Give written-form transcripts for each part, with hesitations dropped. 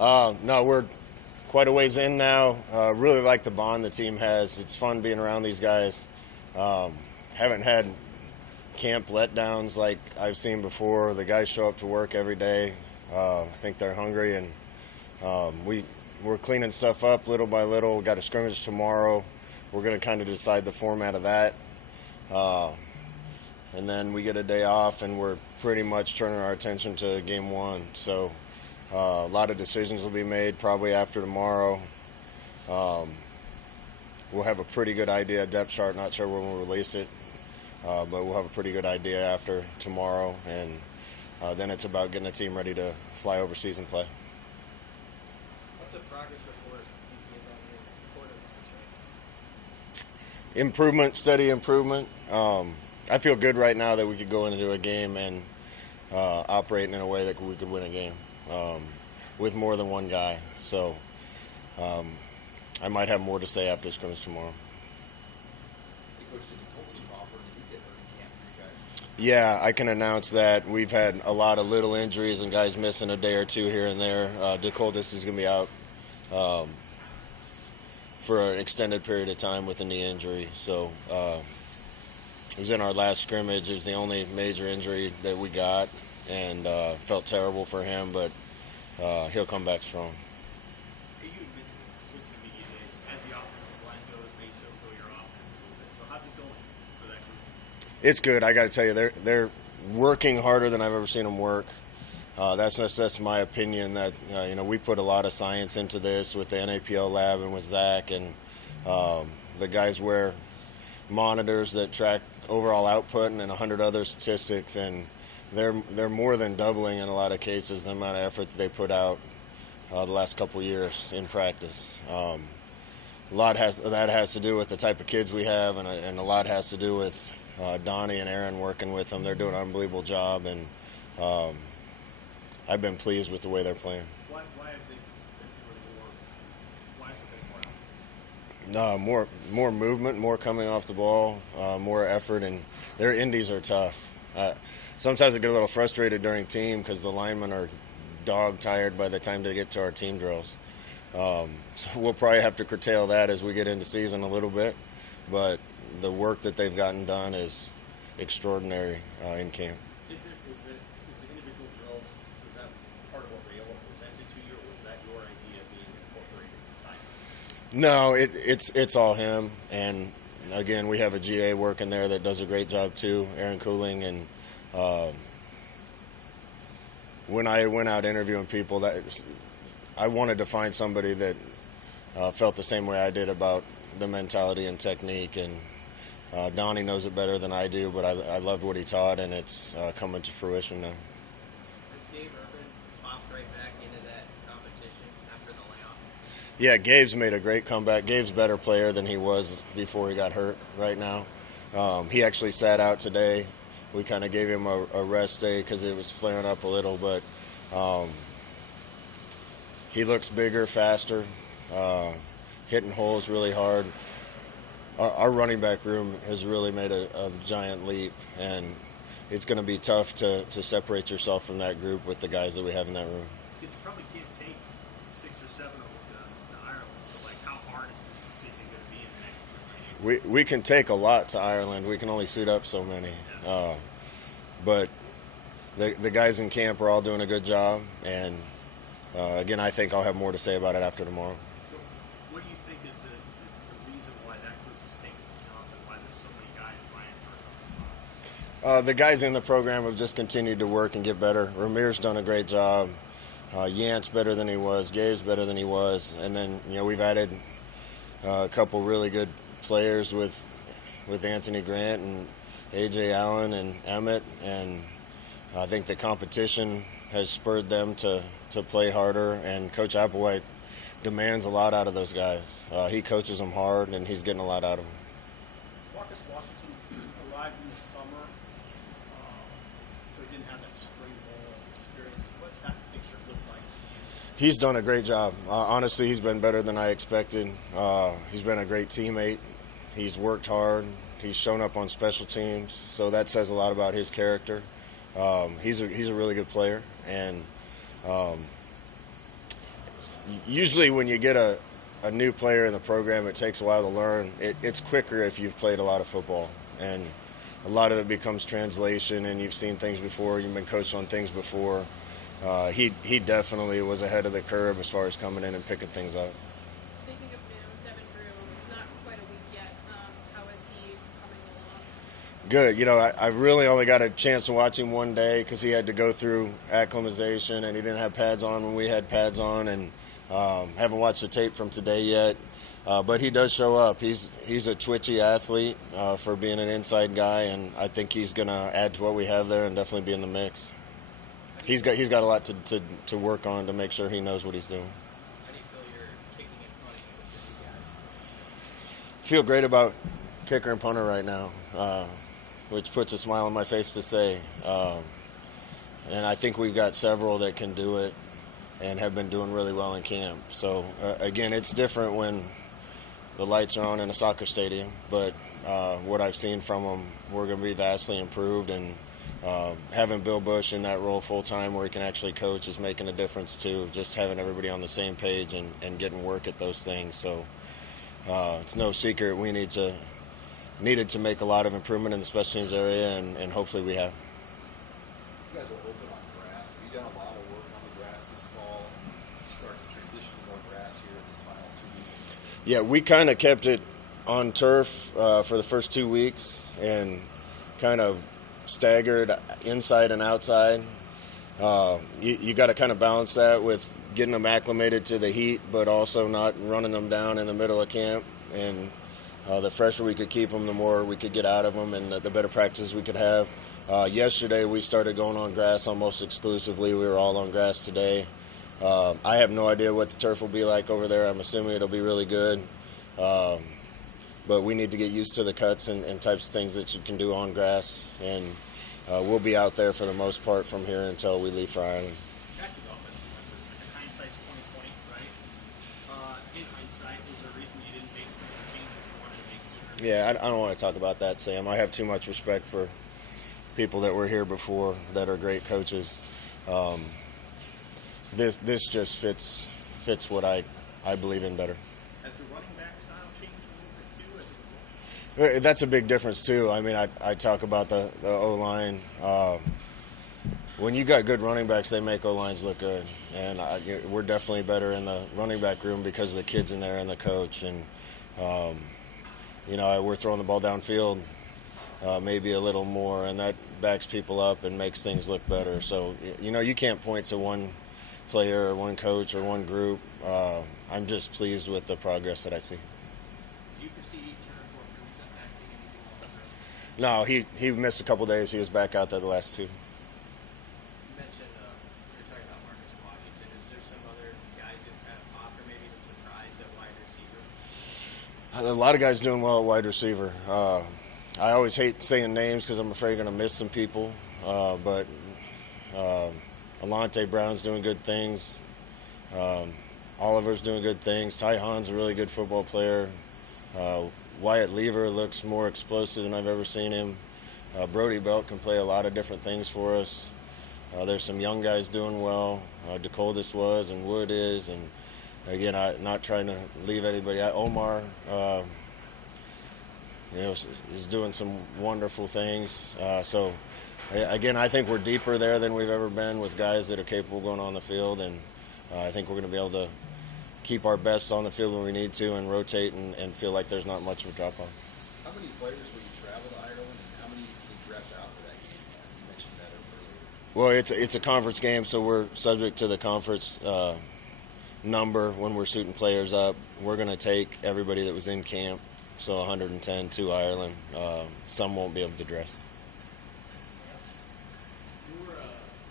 No, we're quite a ways in now. Really like the bond the team has. It's fun being around these guys. Haven't had camp letdowns like I've seen before. The guys show up to work every day. I think they're hungry, and we're cleaning stuff up little by little. Got a scrimmage tomorrow. We're going to kind of decide the format of that. And then we get a day off, and we're pretty much turning our attention to game one. So a lot of decisions will be made probably after tomorrow. We'll have a pretty good idea of depth chart. Not sure when we'll release it, but we'll have a pretty good idea after tomorrow. And then it's about getting the team ready to fly overseas and play. What's a progress report you give on your quarterbacks right now? Improvement, steady improvement. I feel good right now that we could go into a game and operate in a way that we could win a game with more than one guy. So I might have more to say after scrimmage tomorrow. Hey, Coach, did Nicole Crawford, did he get hurt in camp for you guys? Yeah, I can announce that we've had a lot of little injuries and guys missing a day or two here and there. DeColdis is going to be out for an extended period of time with a knee injury. So it was in our last scrimmage. It was the only major injury that we got, and felt terrible for him, but he'll come back strong. You admitted to the media days, as the offensive line goes, may so go your offense a little bit. So how's it going for that group? It's good. I got to tell you, they're working harder than I've ever seen them work. That's my opinion. That we put a lot of science into this with the NAPL lab and with Zach, and the guys wear monitors that track overall output and 100 other statistics, and they're more than doubling in a lot of cases the amount of effort that they put out the last couple years in practice. A lot has to do with the type of kids we have, and a lot has to do with Donnie and Aaron working with them. They're doing an unbelievable job, and I've been pleased with the way they're playing. Why have they been more? Why has it been more out? More movement, more coming off the ball, more effort, and their indies are tough. Sometimes I get a little frustrated during team because the linemen are dog tired by the time they get to our team drills. So we'll probably have to curtail that as we get into season a little bit, but the work that they've gotten done is extraordinary in camp. Is the individual drills, was that part of what Rayola presented to you, or was that your idea being incorporated? No, it's all him, and again, we have a GA working there that does a great job too, Aaron Cooling, and when I went out interviewing people, I wanted to find somebody that felt the same way I did about the mentality and technique, and Donnie knows it better than I do, but I loved what he taught, and it's coming to fruition now. Has Gabe Urban popped right back into that competition after the layoff? Yeah, Gabe's made a great comeback. Gabe's a better player than he was before he got hurt right now. He actually sat out today. We kind of gave him a rest day because it was flaring up a little, but he looks bigger, faster, hitting holes really hard. Our running back room has really made a giant leap, and it's going to be tough to separate yourself from that group with the guys that we have in that room. Because you probably can't take 6 or 7 of them to Ireland, so how hard is this decision going to be in the next 2 years? We can take a lot to Ireland. We can only suit up so many. But the guys in camp are all doing a good job, and again, I think I'll have more to say about it after tomorrow. What do you think is the reason why that group is taking the jump and why there's so many guys vying for another spot? The guys in the program have just continued to work and get better. Ramir's done a great job. Yant's better than he was. Gabe's better than he was. And then, we've added a couple really good players with Anthony Grant and A.J. Allen and Emmett. And I think the competition has spurred them to play harder. And Coach Applewhite demands a lot out of those guys. He coaches them hard, and he's getting a lot out of them. Marcus Washington arrived in the summer, so he didn't have that spring ball experience. What's that picture look like to you? He's done a great job. Honestly, he's been better than I expected. He's been a great teammate. He's worked hard. He's shown up on special teams, so that says a lot about his character. He's a really good player, and usually when you get a new player in the program, it takes a while to learn. It's quicker if you've played a lot of football, and a lot of it becomes translation, and you've seen things before, you've been coached on things before. He definitely was ahead of the curve as far as coming in and picking things up. Speaking of new, Devin Drew, not quite a week yet. How is he coming along? Good. You know, I really only got a chance to watch him one day because he had to go through acclimatization, and he didn't have pads on when we had pads on, and haven't watched the tape from today yet. But he does show up. He's a twitchy athlete for being an inside guy, and I think he's going to add to what we have there and definitely be in the mix. He's got a lot to work on to make sure he knows what he's doing. How do you feel you're kicking and punting against these guys? Feel great about kicker and punter right now, which puts a smile on my face to say. And I think we've got several that can do it and have been doing really well in camp. So, again, it's different when the lights are on in a soccer stadium, but what I've seen from them, we're going to be vastly improved, and having Bill Bush in that role full-time where he can actually coach is making a difference too, just having everybody on the same page and getting work at those things. So it's no secret we needed to make a lot of improvement in the special teams area, and hopefully we have. You guys are open on grass. Have you done a lot of work on the grass this fall? You start to transition to more grass here in these final 2 weeks? Yeah, we kind of kept it on turf for the first 2 weeks and kind of staggered inside and outside. You got to kind of balance that with getting them acclimated to the heat, but also not running them down in the middle of camp. And the fresher we could keep them, the more we could get out of them, and the better practices we could have. Yesterday we started going on grass almost exclusively. We were all on grass today. I have no idea what the turf will be like over there. I'm assuming it'll be really good. But we need to get used to the cuts and types of things that you can do on grass. And we'll be out there for the most part from here until we leave for Ireland. Back to the offensive line for a second. Hindsight's 2020, right? In hindsight, was there a reason you didn't make some of the changes you wanted to make sooner? Yeah, I don't want to talk about that, Sam. I have too much respect for people that were here before that are great coaches. This just fits what I believe in better. Has the running back style changed a little bit too as a result? That's a big difference too. I mean, I talk about the O-line. When you got good running backs, they make O-lines look good, and we're definitely better in the running back room because of the kids in there and the coach. And we're throwing the ball downfield maybe a little more, and that backs people up and makes things look better. So you can't point to one player or one coach or one group. I'm just pleased with the progress that I see. Do you foresee Turner Corcoran's setback being anything longer? No, he missed a couple days. He was back out there the last 2. You mentioned you're talking about Marcus Washington. Is there some other guys who've kind of popped or maybe even surprised at wide receiver? A lot of guys doing well at wide receiver. I always hate saying names because I'm afraid I'm going to miss some people. But Alante Brown's doing good things. Oliver's doing good things. Ty Hahn's a really good football player. Wyatt Lever looks more explosive than I've ever seen him. Brody Belt can play a lot of different things for us. There's some young guys doing well. DeColdis was, and Wood is. And again, I'm not trying to leave anybody out. Omar is doing some wonderful things. So again, I think we're deeper there than we've ever been with guys that are capable of going on the field, and I think we're going to be able to keep our best on the field when we need to and rotate and feel like there's not much of a drop-off. How many players will you travel to Ireland, and how many will dress out for that game? You mentioned that earlier. Well, it's a conference game, so we're subject to the conference number when we're shooting players up. We're going to take everybody that was in camp, so 110 to Ireland. Some won't be able to dress. You were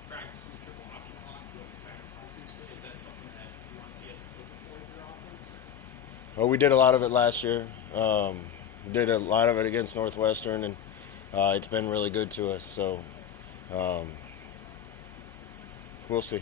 practicing the triple option a lot with practice on Tuesday. Is that something that you want to see as a focal point of your offense? Well, we did a lot of it last year. Did a lot of it against Northwestern, and it's been really good to us. So we'll see.